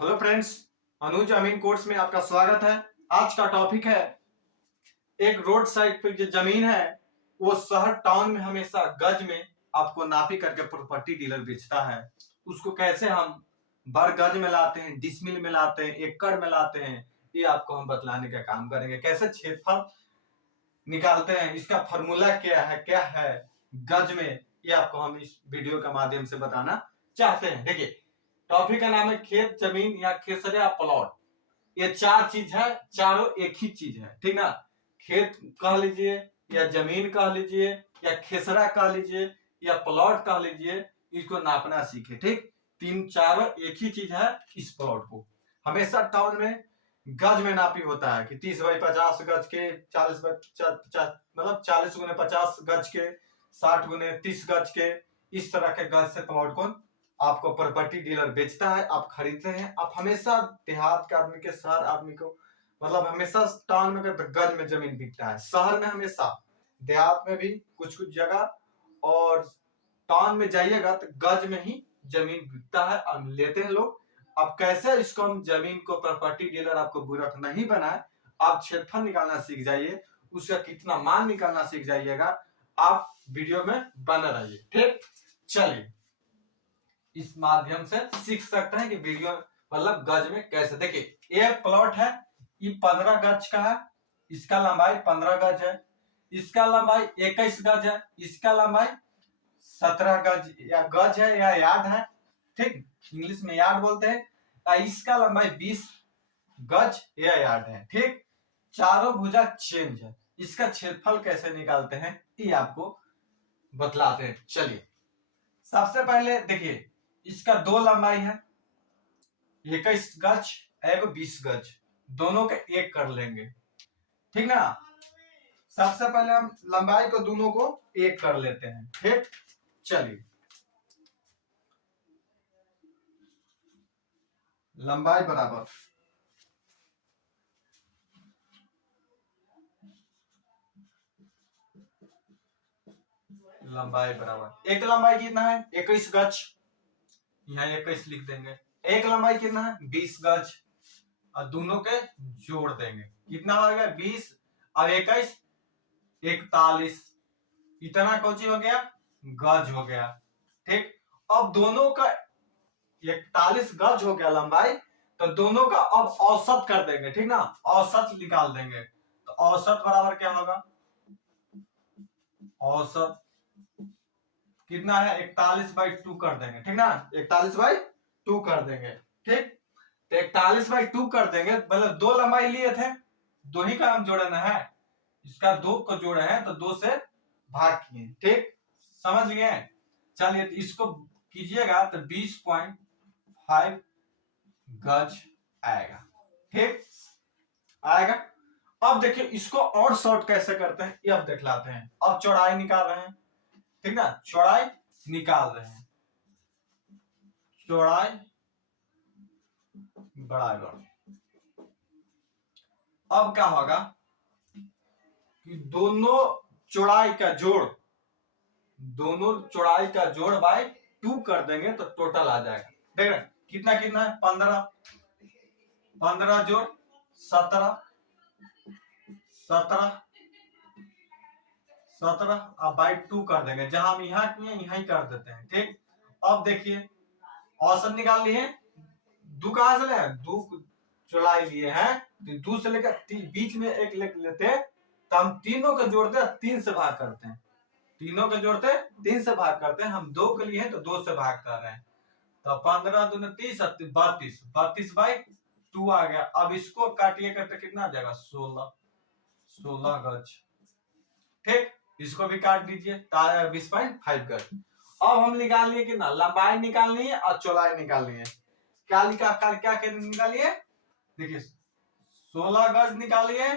Hello friends, अनुज अमीन course में आपका स्वागत है। आज का टॉपिक है एक रोड साइड पे जो जमीन है वो शहर टाउन में हमेशा गज में आपको नापी करके प्रॉपर्टी डीलर बेचता है। उसको कैसे हम बर गज में लाते हैं, डिसमिल में लाते हैं, एकड़ में लाते हैं, ये आपको हम बतलाने का काम करेंगे। कैसे क्षेत्रफल निकालते हैं, इसका फॉर्मूला क्या है गज में, ये आपको हम इस वीडियो के माध्यम से बताना चाहते हैं। देखिए, टॉपिक का नाम है खेत, जमीन या खेसरिया प्लॉट। ये चार चीज है, चारों एक ही चीज है, ठीक ना। खेत कह लीजिए या जमीन कह लीजिए या खेसरा कह लीजिए या प्लॉट कह लीजिए, इसको नापना सीखे। ठीक, तीन चारों एक ही चीज है। इस प्लॉट को हमेशा टाउन में गज में नापी होता है कि 30 बाई 50 गज के, 40 मतलब 40 गुने 50 गज के, 60 गुने 30 गज के, इस तरह के गज से प्लॉट को आपको प्रॉपर्टी डीलर बेचता है, आप खरीदते हैं। आप हमेशा देहात के आदमी के, शहर आदमी को, मतलब हमेशा टाउन में तो गज में जमीन बिकता है, शहर में हमेशा, देहात में भी कुछ कुछ जगह, और टाउन में जाइएगा तो गज में ही जमीन बिकता है और लेते हैं लोग। अब कैसे इसको हम जमीन को प्रॉपर्टी डीलर आपको बुरा नहीं बनाए, आप क्षेत्रफल निकालना सीख जाइए, उसका कितना मान निकालना सीख जाइएगा। आप वीडियो में बने रहिए, ठीक। चलिए, इस माध्यम से सीख सकते हैं कि वीडियो मतलब गज में कैसे। देखिए, ये प्लॉट है, ये 15 गज का है, इसका लंबाई 15 गज है, इसका लंबाई 21 गज है, इसका लंबाई 17 गज या गज है या यार्ड है, ठीक, इंग्लिश में यार्ड बोलते हैं। इसका लंबाई 20 गज या यार्ड है, ठीक। चारों भुजा चेंज है। इसका क्षेत्रफल कैसे निकालते हैं ये आपको बतलाते हैं। चलिए, सबसे पहले देखिए, इसका दो लंबाई है, 21 गज, एगो 20 गज, दोनों के एक कर लेंगे, ठीक ना। सबसे पहले हम लंबाई को दोनों को एक कर लेते हैं, ठीक। चलिए, लंबाई बराबर लंबाई बराबर, एक लंबाई कितना है 21 गज, यहाँ 21 लिख देंगे। एक लंबाई कितना है 20 गज, और दोनों के जोड़ देंगे, कितना हो गया 20 और 21 41, इतना कौची हो गया गज हो गया, ठीक। अब दोनों का 41 गज हो गया लंबाई, तो दोनों का अब औसत कर देंगे, ठीक ना, औसत निकाल देंगे। तो औसत बराबर क्या होगा, औसत कितना है 41/2 कर देंगे, ठीक ना, 41/2 कर देंगे, ठीक। तो 41/2 कर देंगे, मतलब दो लंबाई लिए थे, दो ही का हम जोड़ना है, इसका दो को जोड़े हैं तो दो से भाग किए, ठीक, समझ लिए। चलिए, तो इसको कीजिएगा तो 20.5 गज आएगा, ठीक आएगा। अब देखिए, इसको और शॉर्ट कैसे करते हैं ये अब दिखलाते हैं। अब चौड़ाई निकाल रहे हैं, ठीक ना, चौड़ाई निकाल रहे हैं, चौड़ाई बराबर, अब क्या होगा कि दोनों चौड़ाई का जोड़, दोनों चौड़ाई का जोड़ बाय 2 कर देंगे तो टोटल आ जाएगा। देख रहे कितना कितना है 15, 15 जोड़ 17, 17, 17 अब बाई 2 कर देंगे, जहां हम यहाँ किए यहां ही कर देते हैं, ठीक। अब देखिए, औसत निकाल लिए, दो कहां से ले, दो चौड़ाई लिए हैं, तो दो से लेकर बीच में एक लेते हैं, तो हम तीनों को जोड़ते हैं, 3 से भाग करते हैं, तीनों को जोड़ते 3 से भाग करते हैं। हम 2 के लिए हैं तो 2 से भाग कर रहे हैं, तो 15 दूनी 30, 32, 32/2 आ गया। अब इसको काटिए करते कितना आ जाएगा 16, 16 गज, ठीक। इसको भी काट दीजिए, 20.5 गज। अब हम निकाल लिए कितना, लंबाई निकालनी है और चौड़ाई निकालनी है। क्या निकालिए, देखिए 16 गज निकालिए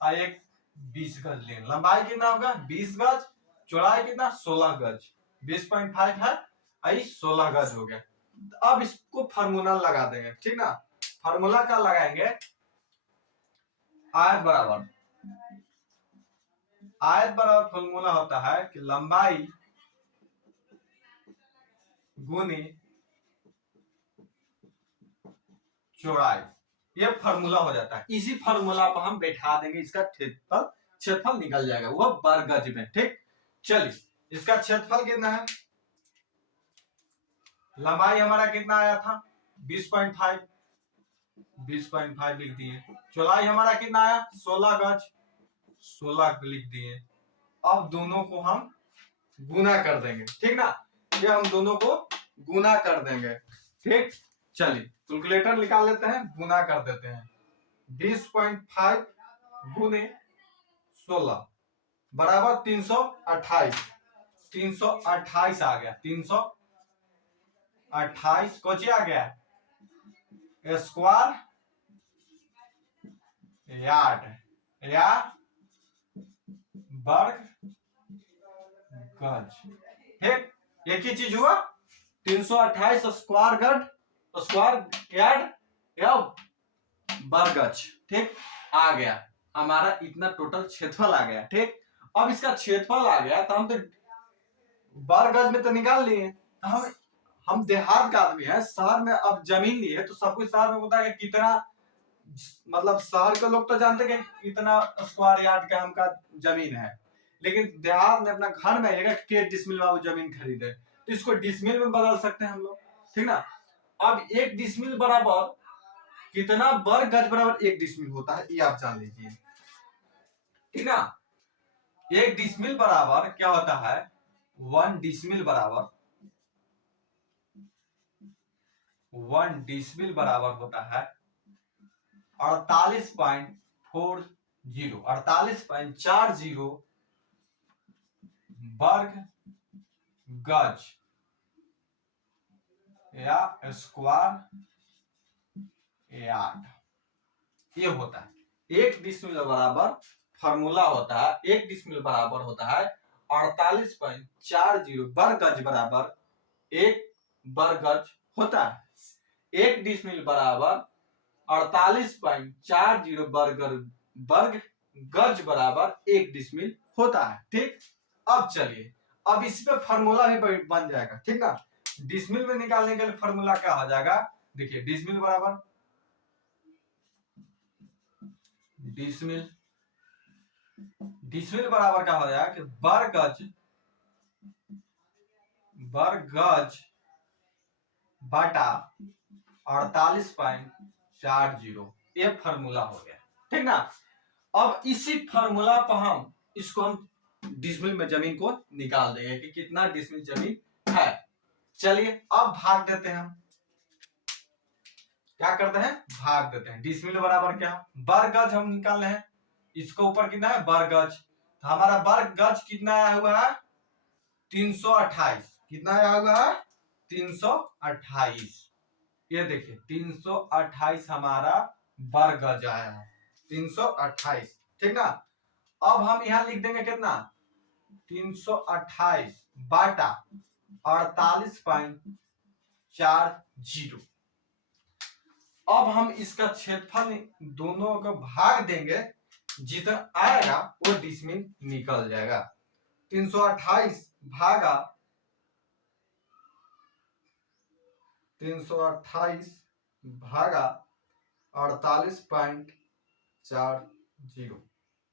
और एक 20 गज लिए, लंबाई कितना होगा 20 गज, चौड़ाई कितना 16 गज, 20.5 है, आई 16 गज हो गया। अब इसको फार्मूला लगा देंगे, ठीक ना। फार्मूला क्या लगाएंगे, आयत बराबर, आयत बराबर फार्मूला होता है कि लंबाई गुनी चौड़ाई, ये फार्मूला हो जाता है। इसी फार्मूला पर हम बैठा देंगे, इसका क्षेत्रफल निकल जाएगा, वो वर्ग गज में। ठीक, चलिए इसका क्षेत्रफल कितना है, लंबाई हमारा कितना आया था 20.5, 20.5 लिख दिए। चौड़ाई हमारा कितना आया 16 गज, 16 लिख दिए। अब दोनों को हम गुना कर देंगे, ठीक ना, ये हम दोनों को गुना कर देंगे। ठीक, चलिए कैलकुलेटर निकाल लेते हैं, गुना कर देते हैं। 20.5 गुने 16 बराबर 328, 328 आ गया, 328 कोची आ गया स्क्वायर यार्ड या वर्ग गज। ठीक, एक ही चीज हुआ, 328 स्क्वायर गज, स्क्वायर यार्ड या वर्ग गज। ठीक, आ गया हमारा इतना टोटल क्षेत्रफल आ गया। ठीक, अब इसका क्षेत्रफल आ गया तो हम तो वर्ग गज में तो निकाल लिए। हम देहात का आदमी है, शहर में अब जमीन ली है तो सब कुछ शहर में होता है कितना, मतलब शहर के लोग तो जानते हैं कि कितना स्क्वायर यार्ड का हमका जमीन है, लेकिन देहात में अपना घर में आएगा कि डिसमिल में वो जमीन खरीदे तो इसको डिसमिल में बदल सकते हैं हम लोग। ठीक ना, अब एक डिसमिल बराबर कितना वर्ग गज बराबर एक डिसमिल होता है, ये आप जान लीजिए। ठीक ना, एक डिसमिल बराबर क्या होता है, 1 डिसमिल बराबर 1 डिसमिल बराबर होता है 48.40, 48.40 वर्ग गज या स्क्वायर यार्ड, ये होता है। एक डिसमिल बराबर फार्मूला होता है, एक डिसमिल बराबर होता है 48.40 वर्ग गज बराबर एक वर्ग गज होता है। एक डिसमिल बराबर 48.40 वर्ग गज बराबर एक डिसमिल होता है। ठीक, अब चलिए, अब इस पे फार्मूला भी बन जाएगा। ठीक ना, डिसमिल में निकालने के लिए फार्मूला क्या हो जाएगा, देखिए डिसमिल बराबर डिसमिल बराबर क्या हो जाएगा कि वर्ग गज बटा 48.40, ये फार्मूला हो गया। ठीक ना, अब इसी फार्मूला पर हम इसको हम डिसमिल में जमीन को निकाल देंगे कि कितना डिसमिल जमीन है। चलिए अब भाग देते हैं, हम क्या करते हैं, भाग देते हैं। डिसमिल बराबर क्या, वर्ग गज हम निकाल रहे हैं, इसको ऊपर कितना है वर्ग गज, तो हमारा वर्ग गज कितना आया हुआ है 328, कितना आया हुआ है 328, ये देखिए 328 हमारा वर्ग गज आया है 328। ठीक ना, अब हम यहां लिख देंगे कितना 328 बाटा 48.40। अब हम इसका क्षेत्रफल दोनों को भाग देंगे, जितना आएगा वो डिसमिल निकल जाएगा। 328 भागा 48.40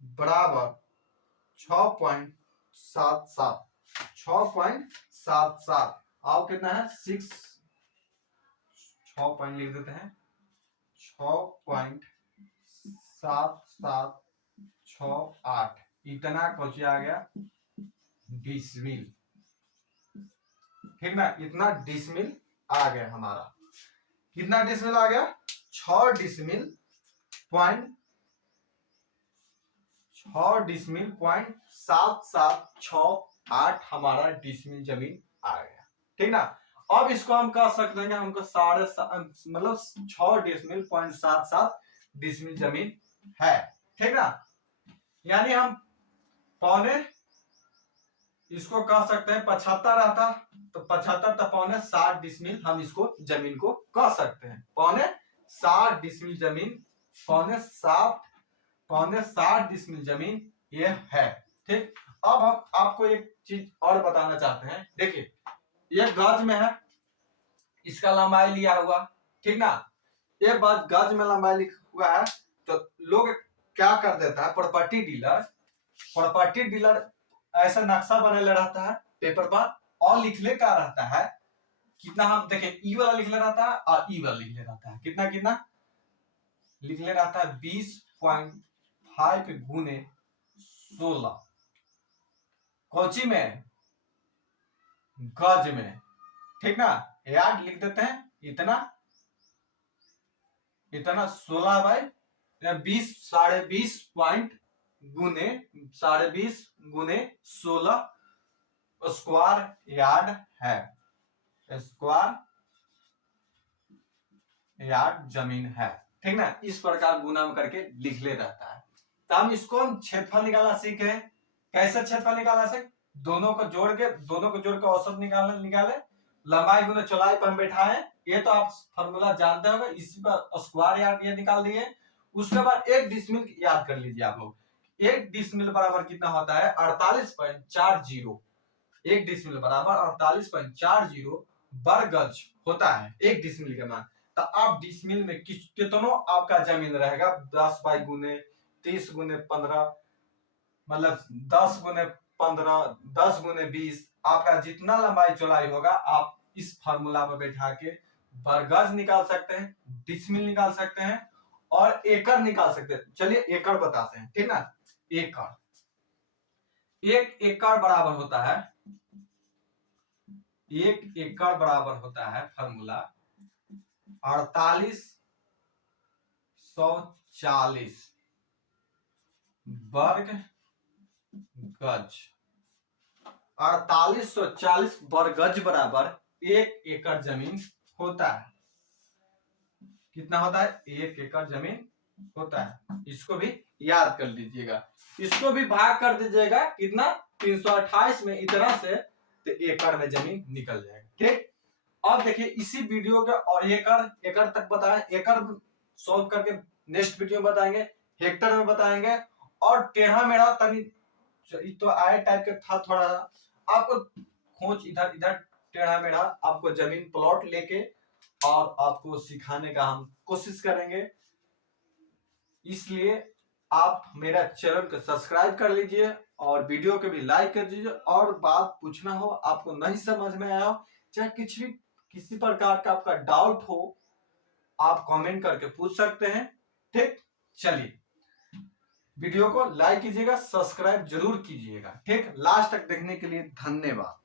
बराबर 6.77, 6.77 अब कितना है 6 पॉइंट लिख देते हैं, 6.7768 इतना कुछ आ गया डिसमिल। ठीक ना, इतना डिसमिल आ गया हमारा, कितना डिसमिल आ गया 6 डिसमिल पॉइंट 7768 हमारा डिसमिल जमीन आ गया। ठीक ना, अब इसको हम कह सकते हैं हमको 6 डिसमिल पॉइंट 77 डिसमिल जमीन है। ठीक ना, यानी हम पौने इसको कह सकते हैं 75 रहता तो 75 तो पौने 60 डिसमिल हम इसको जमीन को कह सकते हैं, पौने 60 डिसमिल जमीन, पौने 60 डिसमिल जमीन ये है। ठीक, अब हम आपको एक चीज और बताना चाहते हैं, देखिए ये गज में है, इसका लंबाई लिया हुआ। ठीक ना, ये बात गज में लंबाई लिखा हुआ है तो लोग क्या कर देता है, प्रॉपर्टी डीलर ऐसा नक्शा बने रहता है पेपर पर और लिखले का रहता है कितना, हम देखें ई वाला लिखले रहता है और ई वाला लिखले रहता है, कितना कितना लिखले रहता है 20.5 गुने 16 कौची में, गज में, ठीक ना। यार्ड लिख देते हैं इतना 16/20 20.5 पॉइंट गुने 20.5 गुने 16 स्क्वायर यार्ड है, स्क्वायर यार्ड जमीन है, ठीक ना। इस प्रकार गुना करके लिख ले रहता है। तो हम इसको क्षेत्रफल निकालना सीखे, कैसे क्षेत्रफल निकालना सीखे, दोनों को जोड़ के औसत निकाले लंबाई गुना चौड़ाई पर हम बैठाए, ये तो आप फॉर्मूला जानते होंगे, इसी पर स्क्वायर यार्ड ये निकाल दिए। उसके बाद 1 डिसमिल याद कर लीजिए आप लोग, 1 डिसमिल बराबर कितना होता है 48.40, 1 डिसमिल बराबर 48.40 वर्ग गज होता है 1 डिसमिल के मान। तो आप डिसमिल में कितनों आपका जमीन रहेगा, 10 बाई गुने 30 गुने 15, मतलब 10 गुने 15 10 गुने 20, आपका जितना लंबाई चौड़ाई होगा आप इस फार्मूला पर बैठा के वर्गज निकाल सकते हैं, डिसमिल निकाल सकते हैं और एकड़ निकाल सकते हैं। चलिए एकड़ बताते हैं, ठीक ना। एकड़, 1 एकड़ बराबर होता है, 1 एकड़ बराबर होता है फार्मूला 4840 वर्ग गज। 4840 वर्ग गज बराबर 1 एकड़ जमीन होता है। कितना होता है, 1 एकड़ जमीन होता है। इसको भी याद कर लीजिएगा, इसको भी भाग कर दीजिएगा कितना 328 में इतना से, तो एकड़ में जमीन निकल जाएगा, ठीक। अब देखिए इसी वीडियो के और एकड़ तक बताएं, एकड़ सॉल्व करके नेक्स्ट वीडियो में बताएंगे, हेक्टर में बताएंगे, और टेढ़ा मेढ़ा तनी तो आए टाइप का था थोड़ा, आपको खोज इधर इधर टेढ़ा मेढ़ा आपको जमीन प्लॉट लेके और आपको सिखाने का हम कोशिश करेंगे। इसलिए आप मेरा चैनल को सब्सक्राइब कर लीजिए और वीडियो को भी लाइक कर दीजिए, और बात पूछना हो, आपको नहीं समझ में आया हो, चाहे कुछ भी किसी प्रकार का आपका डाउट हो, आप कमेंट करके पूछ सकते हैं, ठीक। चलिए वीडियो को लाइक कीजिएगा, सब्सक्राइब जरूर कीजिएगा, ठीक। लास्ट तक देखने के लिए धन्यवाद।